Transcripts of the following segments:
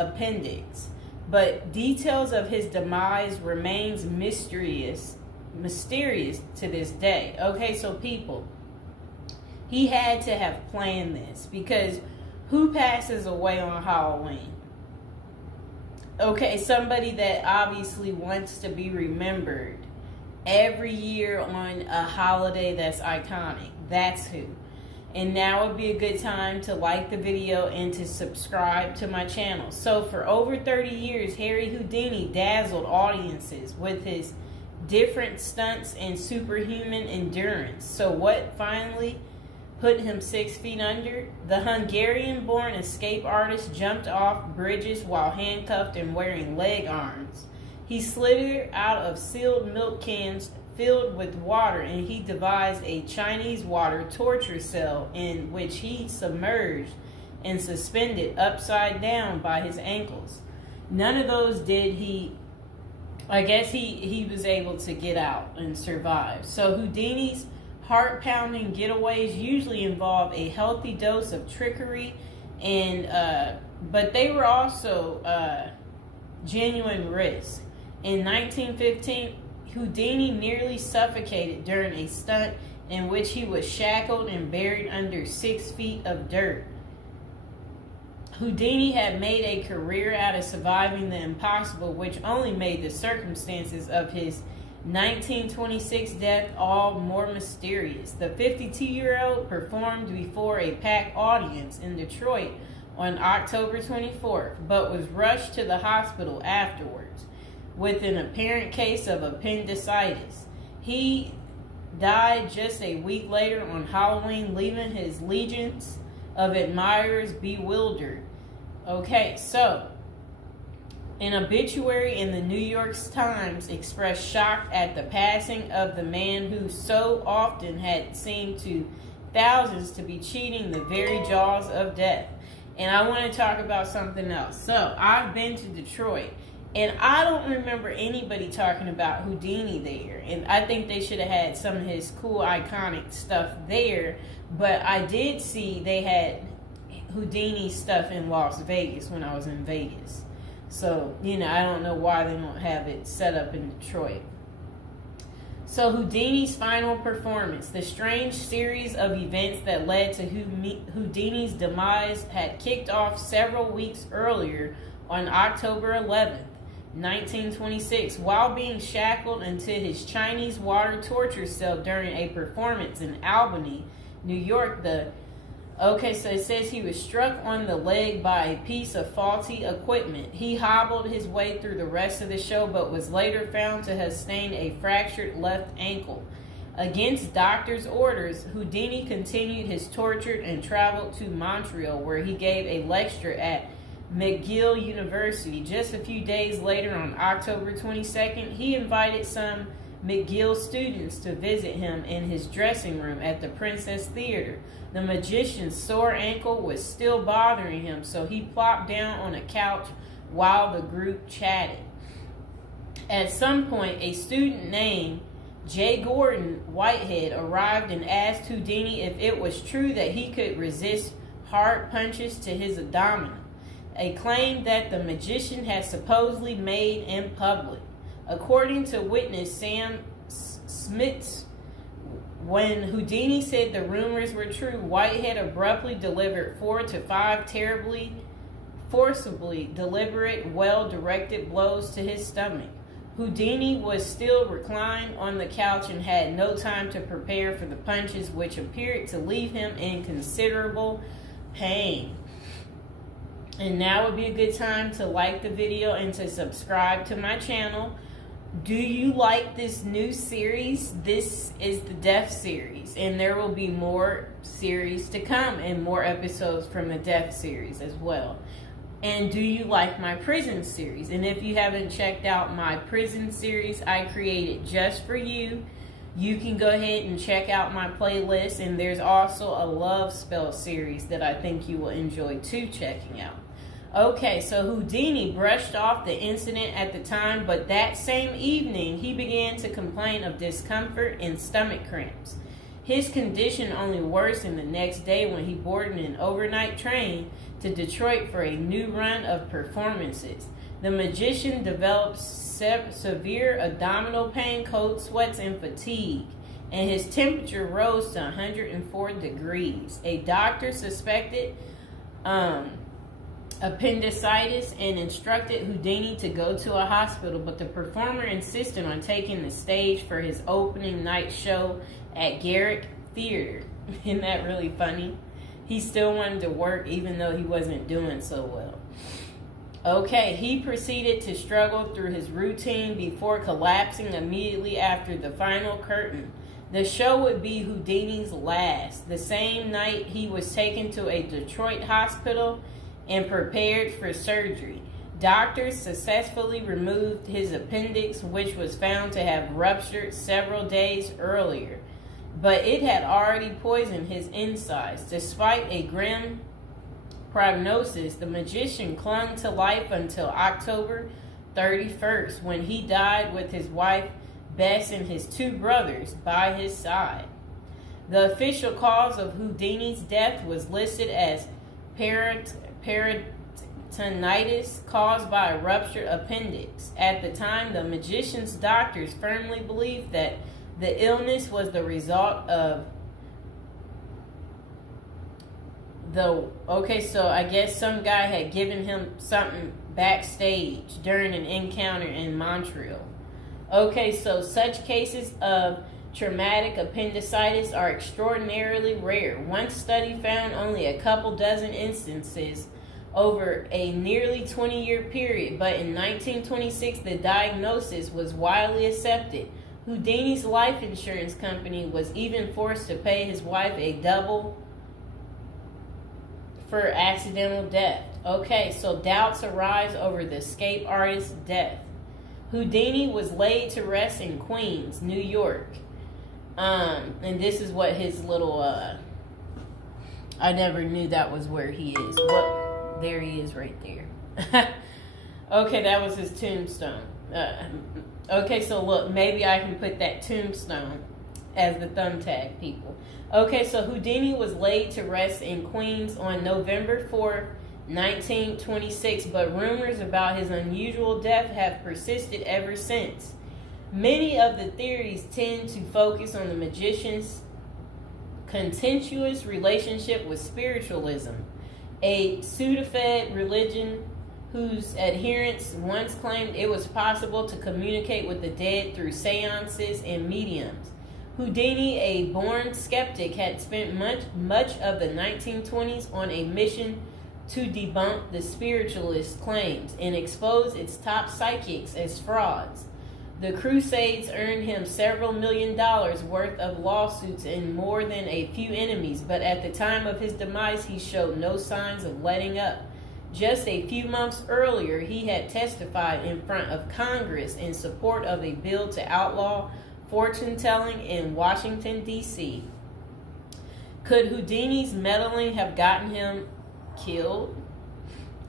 appendix, but details of his demise remains mysterious to this day. Okay, so people, he had to have planned this, because who passes away on Halloween? Okay, somebody that obviously wants to be remembered every year on a holiday that's iconic. That's who. And now would be a good time to like the video and to subscribe to my channel. So for over 30 years, Harry Houdini dazzled audiences with his different stunts and superhuman endurance. So what finally put him 6 feet under? The Hungarian-born escape artist jumped off bridges while handcuffed and wearing leg irons. He slithered out of sealed milk cans filled with water, and he devised a Chinese water torture cell in which he submerged and suspended upside down by his ankles. None of those did he. I guess he was able to get out and survive. So Houdini's heart-pounding getaways usually involve a healthy dose of trickery, and but they were also genuine risk. In 1915, Houdini nearly suffocated during a stunt in which he was shackled and buried under 6 feet of dirt. Houdini had made a career out of surviving the impossible, which only made the circumstances of his 1926 death all more mysterious. The 52-year-old performed before a packed audience in Detroit on October 24th, but was rushed to the hospital afterwards with an apparent case of appendicitis. He died just a week later on Halloween, leaving his legions of admirers bewildered. Okay, so an obituary in the New York Times expressed shock at the passing of the man who so often had seemed to thousands to be cheating the very jaws of death. And I want to talk about something else. So I've been to Detroit, and I don't remember anybody talking about Houdini there. And I think they should have had some of his cool, iconic stuff there. But I did see they had Houdini stuff in Las Vegas when I was in Vegas. So, I don't know why they don't have it set up in Detroit. So Houdini's final performance. The strange series of events that led to Houdini's demise had kicked off several weeks earlier on October 11th. 1926, while being shackled into his Chinese water torture cell during a performance in Albany, New York. So it says he was struck on the leg by a piece of faulty equipment. He hobbled his way through the rest of the show, but was later found to have sustained a fractured left ankle. Against doctors' orders, Houdini continued his torture and traveled to Montreal, where he gave a lecture at McGill University. Just a few days later, on October 22nd, he invited some McGill students to visit him in his dressing room at the Princess Theater. The magician's sore ankle was still bothering him, so he plopped down on a couch while the group chatted. At some point, a student named J. Gordon Whitehead arrived and asked Houdini if it was true that he could resist hard punches to his abdomen, a claim that the magician had supposedly made in public. According to witness Sam Smits, when Houdini said the rumors were true, Whitehead abruptly delivered 4 to 5 terribly, forcibly deliberate, well-directed blows to his stomach. Houdini was still reclined on the couch and had no time to prepare for the punches, which appeared to leave him in considerable pain. And now would be a good time to like the video and to subscribe to my channel. Do you like this new series? This is the Death series, and there will be more series to come and more episodes from the Death series as well. And do you like my prison series? And if you haven't checked out my prison series I created just for you, you can go ahead and check out my playlist. And there's also a love spell series that I think you will enjoy too checking out. Okay, so Houdini brushed off the incident at the time, but that same evening he began to complain of discomfort and stomach cramps. His condition only worsened the next day when he boarded an overnight train to Detroit for a new run of performances. The magician developed severe abdominal pain, cold sweats, and fatigue, and his temperature rose to 104 degrees. A doctor suspected appendicitis and instructed Houdini to go to a hospital, but the performer insisted on taking the stage for his opening night show at Garrick Theater. Isn't that really funny? He still wanted to work even though he wasn't doing so well. Okay, he proceeded to struggle through his routine before collapsing immediately after the final curtain. The show would be Houdini's last. The same night, he was taken to a Detroit hospital and prepared for surgery. Doctors successfully removed his appendix, which was found to have ruptured several days earlier, but it had already poisoned his insides. Despite a grim prognosis, the magician clung to life until October 31st, when he died with his wife Bess and his two brothers by his side. The official cause of Houdini's death was listed as peritonitis caused by a ruptured appendix. At the time, the magician's doctors firmly believed that the illness was the result of so I guess some guy had given him something backstage during an encounter in Montreal. Okay, so such cases of traumatic appendicitis are extraordinarily rare. One study found only a couple dozen instances over a nearly 20-year period, but in 1926 the diagnosis was widely accepted. Houdini's life insurance company was even forced to pay his wife a double for accidental death. Okay, so doubts arise over the escape artist's death. Houdini was laid to rest in Queens, New York. And this is what his little, I never knew that was where he is. Well, there he is right there. Okay, that was his tombstone. Okay, so look, maybe I can put that tombstone as the thumbtack, people. Okay, so Houdini was laid to rest in Queens on November 4th, 1926, but rumors about his unusual death have persisted ever since. Many of the theories tend to focus on the magician's contentious relationship with spiritualism, a pseudo-fed religion whose adherents once claimed it was possible to communicate with the dead through seances and mediums. Houdini, a born skeptic, had spent much of the 1920s on a mission to debunk the spiritualist claims and expose its top psychics as frauds. The Crusades earned him several $1 million worth of lawsuits and more than a few enemies, but at the time of his demise, he showed no signs of letting up. Just a few months earlier, he had testified in front of Congress in support of a bill to outlaw fortune-telling in Washington, D.C. Could Houdini's meddling have gotten him killed?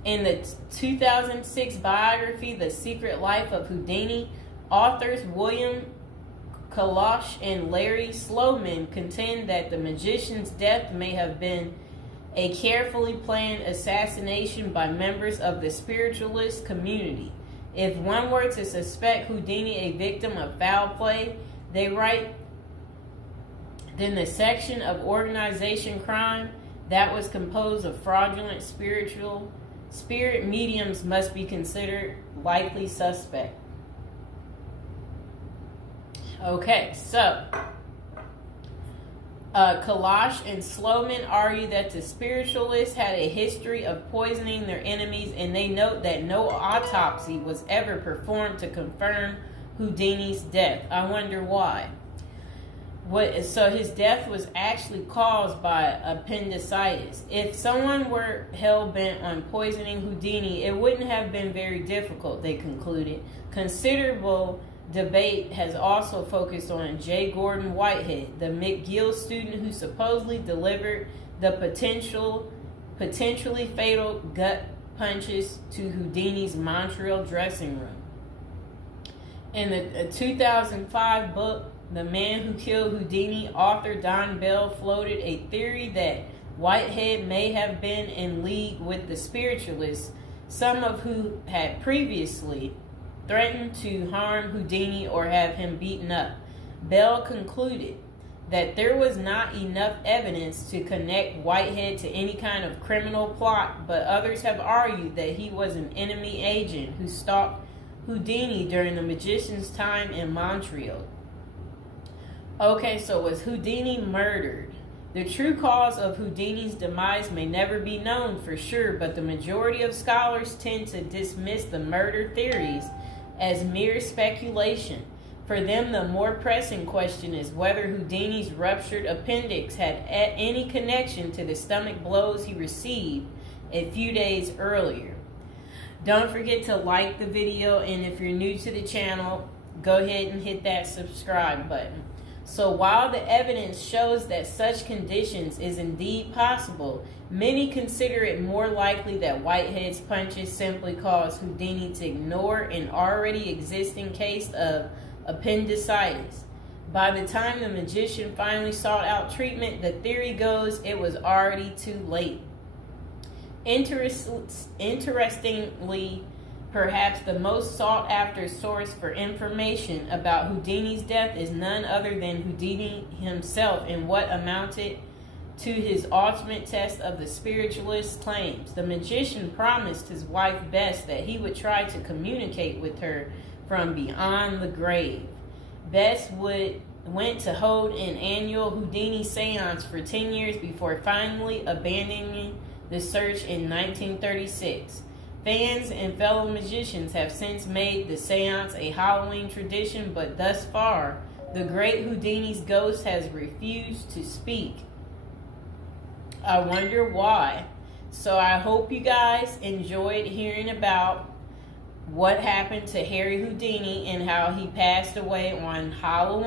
In the 2006 biography, The Secret Life of Houdini, authors William Kalash and Larry Sloman contend that the magician's death may have been a carefully planned assassination by members of the spiritualist community. If one were to suspect Houdini a victim of foul play, they write, then the section of organization crime that was composed of fraudulent spirit mediums must be considered likely suspect. Okay, so Kalash and Sloman argue that the spiritualists had a history of poisoning their enemies, and they note that no autopsy was ever performed to confirm Houdini's death. I wonder why. So his death was actually caused by appendicitis. If someone were hell-bent on poisoning Houdini, it wouldn't have been very difficult, they concluded. Considerable debate has also focused on J. Gordon Whitehead, the McGill student who supposedly delivered the potentially fatal gut punches to Houdini's Montreal dressing room. In the 2005 book, the man who killed Houdini, author Don Bell, floated a theory that Whitehead may have been in league with the spiritualists, some of who had previously threatened to harm Houdini or have him beaten up. Bell concluded that there was not enough evidence to connect Whitehead to any kind of criminal plot, but others have argued that he was an enemy agent who stalked Houdini during the magician's time in Montreal. Okay, so was Houdini murdered? The true cause of Houdini's demise may never be known for sure, but the majority of scholars tend to dismiss the murder theories as mere speculation. For them, the more pressing question is whether Houdini's ruptured appendix had any connection to the stomach blows he received a few days earlier. Don't forget to like the video, and if you're new to the channel, go ahead and hit that subscribe button. So while the evidence shows that such conditions is indeed possible, many consider it more likely that Whitehead's punches simply caused Houdini to ignore an already existing case of appendicitis. By the time the magician finally sought out treatment, the theory goes it was already too late. Interestingly, perhaps the most sought after source for information about Houdini's death is none other than Houdini himself in what amounted to his ultimate test of the spiritualist's claims. The magician promised his wife Bess that he would try to communicate with her from beyond the grave. Bess went to hold an annual Houdini seance for 10 years before finally abandoning the search in 1936. Fans and fellow magicians have since made the seance a Halloween tradition, but thus far, the great Houdini's ghost has refused to speak. I wonder why. So I hope you guys enjoyed hearing about what happened to Harry Houdini and how he passed away on Halloween.